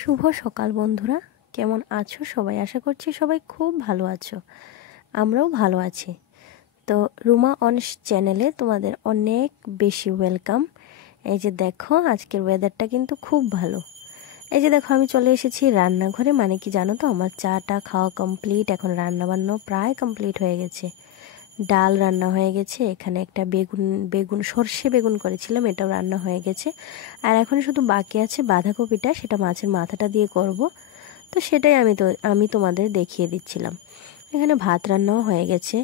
শুভ সকাল বন্ধুরা, কেমন আছো সবাই? আশা করছি সবাই খুব ভালো আছো। আমরাও ভালো আছি। তো রুমা অনস চ্যানেলে তোমাদের অনেক বেশি ওয়েলকাম। এই যে দেখো, আজকের ওয়েদারটা কিন্তু খুব ভালো। এই যে দেখো, আমি চলে এসেছি রান্নাঘরে। মানে কি জানো তো, আমার চাটা খাওয়া কমপ্লিট, এখন রান্না বান্না প্রায় কমপ্লিট হয়ে গেছে। ডাল রান্না হয়ে গেছে, এখানে একটা বেগুন সর্ষে বেগুন করেছিলাম, এটাও রান্না হয়ে গেছে। আর এখন শুধু বাকি আছে বাঁধাকপিটা, সেটা মাছের মাথাটা দিয়ে করব। তো সেটাই আমি তোমাদের দেখিয়ে দিচ্ছিলাম। এখানে ভাত রান্নাও হয়ে গেছে।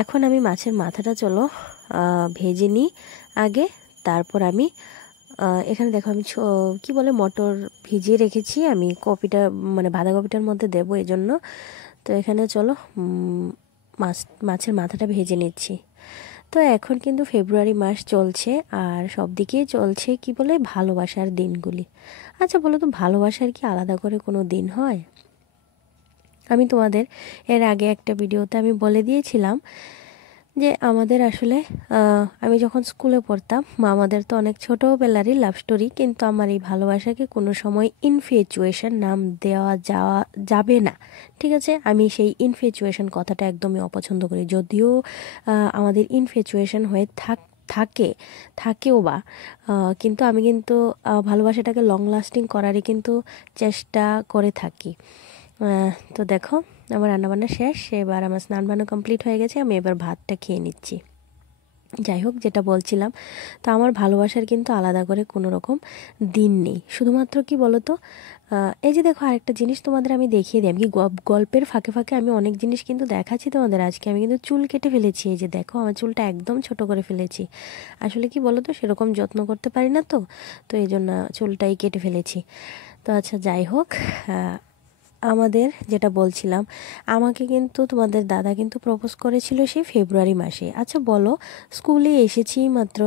এখন আমি মাছের মাথাটা চলো ভেজে নিই আগে, তারপর আমি এখানে দেখো আমি কি বলে মটর ভিজিয়ে রেখেছি, আমি কপিটা মানে বাঁধাকপিটার মধ্যে দেবো এই জন্য। তো এখানে চলো মাছের মাথাটা ভেজে নিচ্ছি। তো এখন কিন্তু ফেব্রুয়ারি মাস চলছে, আর সব দিকেই চলছে কি বলে ভালোবাসার দিনগুলি। আচ্ছা বলো তো, ভালোবাসার কি আলাদা করে কোনো দিন হয়? আমি তোমাদের এর আগে একটা ভিডিওতে আমি বলে দিয়েছিলাম যে আমাদের আসলে আমি যখন স্কুলে পড়তাম, আমাদের তো অনেক ছোটোবেলারই লাভ স্টোরি, কিন্তু আমার এই ভালোবাসাকে কোনো সময় ইনফ্যাচুয়েশন নাম দেওয়া যাবে না। ঠিক আছে, আমি সেই ইনফ্যাচুয়েশন কথাটা একদমই অপছন্দ করি। যদিও আমাদের ইনফ্যাচুয়েশন হয়ে থাকেও বা কিন্তু আমি কিন্তু ভালোবাসাটাকে লং লাস্টিং করারই কিন্তু চেষ্টা করে থাকি। তো দেখো, আমার রান্নাবান্না শেষ, এবার আমার স্নান বান্না কমপ্লিট হয়ে গেছে, আমি এবার ভাতটা খেয়ে নিচ্ছি। যাই হোক, যেটা বলছিলাম, তো আমার ভালোবাসার কিন্তু আলাদা করে কোনো রকম দিন নেই। শুধুমাত্র কি বলো তো, এই যে দেখো আরেকটা জিনিস তোমাদের আমি দেখিয়ে দিই। আমি কি গল্পের ফাঁকে ফাঁকে আমি অনেক জিনিস কিন্তু দেখাচ্ছি তোমাদের। আজকে আমি কিন্তু চুল কেটে ফেলেছি। এই যে দেখো, আমার চুলটা একদম ছোট করে ফেলেছি। আসলে কি বলো তো, সেরকম যত্ন করতে পারি না, তো এই জন্য চুলটাই কেটে ফেলেছি। তো আচ্ছা, যাই হোক, আমাদের যেটা বলছিলাম, আমাকে কিন্তু তোমাদের দাদা কিন্তু প্রপোজ করেছিল সেই ফেব্রুয়ারি মাসে। আচ্ছা বলো, স্কুলে এসেছি মাত্র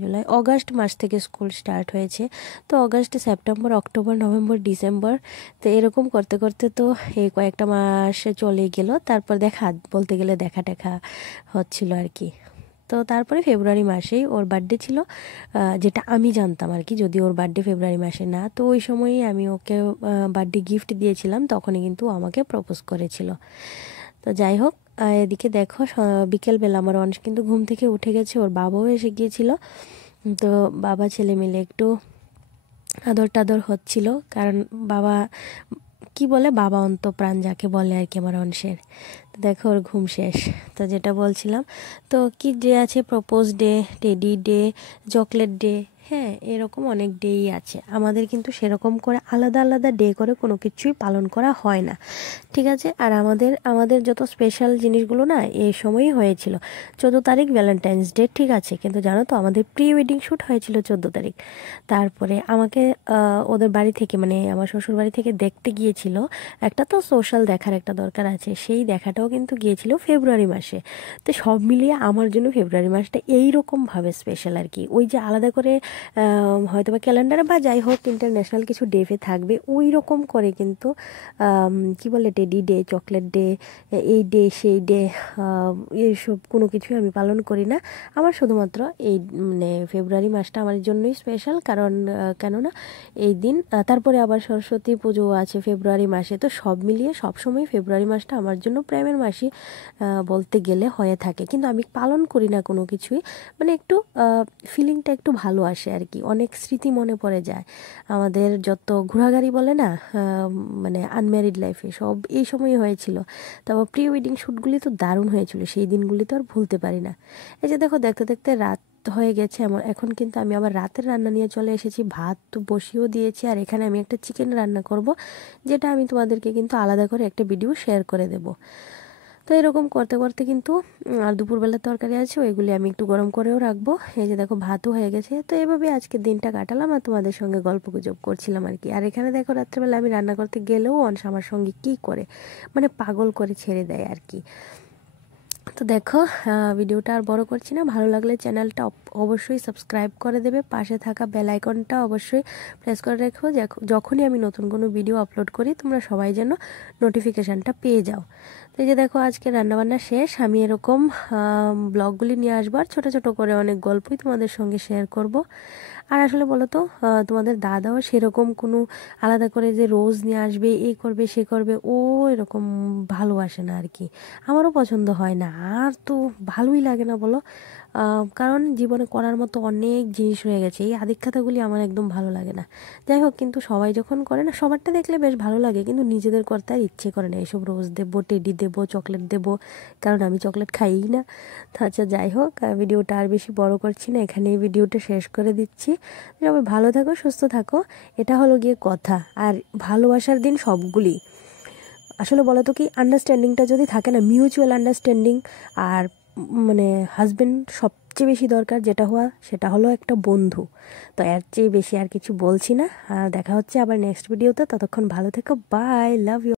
জুলাই আগস্ট মাস থেকে স্কুল স্টার্ট হয়েছে। তো August, September, October, November, December, তো এরকম করতে করতে তো এই কয়েকটা মাস চলে গেল। তারপর বলতে গেলে দেখা টেখা হচ্ছিল আর কি। তো তারপরে ফেব্রুয়ারি মাসেই ওর বার্থডে ছিল, যেটা আমি জানতাম আর কি। যদি ওর বার্থডে ফেব্রুয়ারি মাসে না, তো ওই সময়ই আমি ওকে বার্থডে গিফট দিয়েছিলাম, তখনই কিন্তু আমাকে প্রপোজ করেছিল। তো যাই হোক, এদিকে দেখো, বিকেলবেলা আমার অনেক কিন্তু ঘুম থেকে উঠে গেছে, ওর বাবাও এসে গিয়েছিল। তো বাবা ছেলে মিলে একটু আদর টাদর হচ্ছিল, কারণ বাবা কি বলে, বাবা অন্তঃপ্রাণ যাকে বলে আর কি আমার অংশের। তো দেখো, ওর ঘুম শেষ। তো যেটা বলছিলাম, তো কি ডে আছে, propose day, teddy day, chocolate day, হ্যাঁ এরকম অনেক ডেই আছে। আমাদের কিন্তু সেরকম করে আলাদা আলাদা ডে করে কোনো কিছুই পালন করা হয় না। ঠিক আছে, আর আমাদের আমাদের যত স্পেশাল জিনিসগুলো না এই সময়ই হয়েছিল। 14 তারিখ ভ্যালেন্টাইন্স ডে, ঠিক আছে, কিন্তু জানো তো আমাদের প্রি ওয়েডিং শ্যুট হয়েছিল 14 তারিখ। তারপরে আমাকে ওদের বাড়ি থেকে, মানে আমার শ্বশুর বাড়ি থেকে দেখতে গিয়েছিল। একটা তো সোশ্যাল দেখার একটা দরকার আছে, সেই দেখাটাও কিন্তু গিয়েছিল ফেব্রুয়ারি মাসে। তো সব মিলিয়ে আমার জন্য ফেব্রুয়ারি মাসটা এইরকমভাবে স্পেশাল আর কি। ওই যে আলাদা করে হয়তো বা ক্যালেন্ডারে বা যাই হোক ইন্টারন্যাশনাল কিছু ডে থাকবে, ওই রকম করে কিন্তু কি বলে টেডি ডে, চকলেট ডে, এই ডে সেই ডে, এইসব কোনো কিছুই আমি পালন করি না। আমার শুধুমাত্র এই মানে ফেব্রুয়ারি মাসটা আমার জন্যই স্পেশাল, কারণ কেননা এই দিন, তারপরে আবার সরস্বতী পুজো আছে ফেব্রুয়ারি মাসে। তো সব মিলিয়ে সবসময় ফেব্রুয়ারি মাসটা আমার জন্য প্রেমের মাসই বলতে গেলে হয়ে থাকে। কিন্তু আমি পালন করি না কোনো কিছুই, মানে একটু ফিলিংটা একটু ভালো আসে আর কি। অনেক স্মৃতি মনে পড়ে যায় আমাদের, যত ঘোরাঘুরি বলে না, মানে আনম্যারিড লাইফে সব এই সময়ই হয়েছিল। তারপর প্রি ওয়েডিং শ্যুটগুলি তো দারুণ হয়েছিল, সেই দিনগুলি তো আর ভুলতে পারি না। এই যে দেখো, দেখতে দেখতে রাত হয়ে গেছে এখন কিন্তু আমি আবার রাতের রান্না নিয়ে চলে এসেছি। ভাত তো বসিয়েও দিয়েছি, আর এখানে আমি একটা চিকেন রান্না করব, যেটা আমি তোমাদেরকে কিন্তু আলাদা করে একটা ভিডিও শেয়ার করে দেব। তো এরকম করতে করতে কিন্তু আর দুপুরবেলার তরকারি আছে, ওইগুলি আমি একটু গরম করেও রাখবো। এই যে দেখো, ভাতও হয়ে গেছে। তো এভাবে আজকের দিনটা কাটালাম, আর তোমাদের সঙ্গে গল্প গুজব করছিলাম আর কি। আর এখানে দেখো, রাত্রেবেলা আমি রান্না করতে গেলেও অংশ আমার সঙ্গে কি করে, মানে পাগল করে ছেড়ে দেয় আর কি। তো দেখো, ভিডিওটা আর বড় করছি না। ভালো লাগলে চ্যানেলটা অবশ্যই সাবস্ক্রাইব করে দেবে, পাশে থাকা বেল আইকনটা অবশ্যই প্রেস করে রেখো, যখনই আমি নতুন কোনো ভিডিও আপলোড করি তোমরা সবাই যেন নোটিফিকেশানটা পেয়ে যাও। তো এই যে দেখো, আজকে রান্নাবান্না শেষ। আমি এরকম ব্লগগুলি নিয়ে আসবো, আর ছোটো ছোটো করে অনেক গল্পই তোমাদের সঙ্গে শেয়ার করব। আর আসলে বলো তো তোমাদের দাদাও সেরকম কোনো আলাদা করে যে রোজ নিয়ে আসবে এই করবে সে করবে, ও এরকম ভালোবাসে না আর কি। আমারও পছন্দ হয় না, আর তো ভালোই লাগে না বলো। কারণ জীবনে করার মতো অনেক জিনিস রয়ে গেছে, এই আদিক খাতাগুলি আমার একদম ভালো লাগে না। যাই হোক, কিন্তু সবাই যখন করে না, সবারটা দেখলে বেশ ভালো লাগে, কিন্তু নিজেদের করতে আর ইচ্ছে করে না। এসব রোজ দেবো, টেডি দেবো, চকলেট দেবো, কারণ আমি চকলেট খাইই না। তো আচ্ছা, যাই হোক, ভিডিওটা আর বেশি বড় করছি না, এখানেই ভিডিওটা শেষ করে দিচ্ছি। সবাই ভালো থাকো, সুস্থ থাকো, এটা হলো গিয়ে কথা। আর ভালোবাসার দিন সবগুলি আসলে বলো তো কি, আন্ডারস্ট্যান্ডিংটা যদি থাকে না, মিউচুয়াল আন্ডারস্ট্যান্ডিং, আর মানে হাজবেন্ড সবচেয়ে বেশি দরকার যেটা হওয়া, সেটা হলো একটা বন্ধু। তো এর চেয়ে বেশি আর কিছু বলছি না। আর দেখা হচ্ছে আবার নেক্সট ভিডিওতে, ততক্ষণ ভালো থেকো, বাই, লাভ ইউ।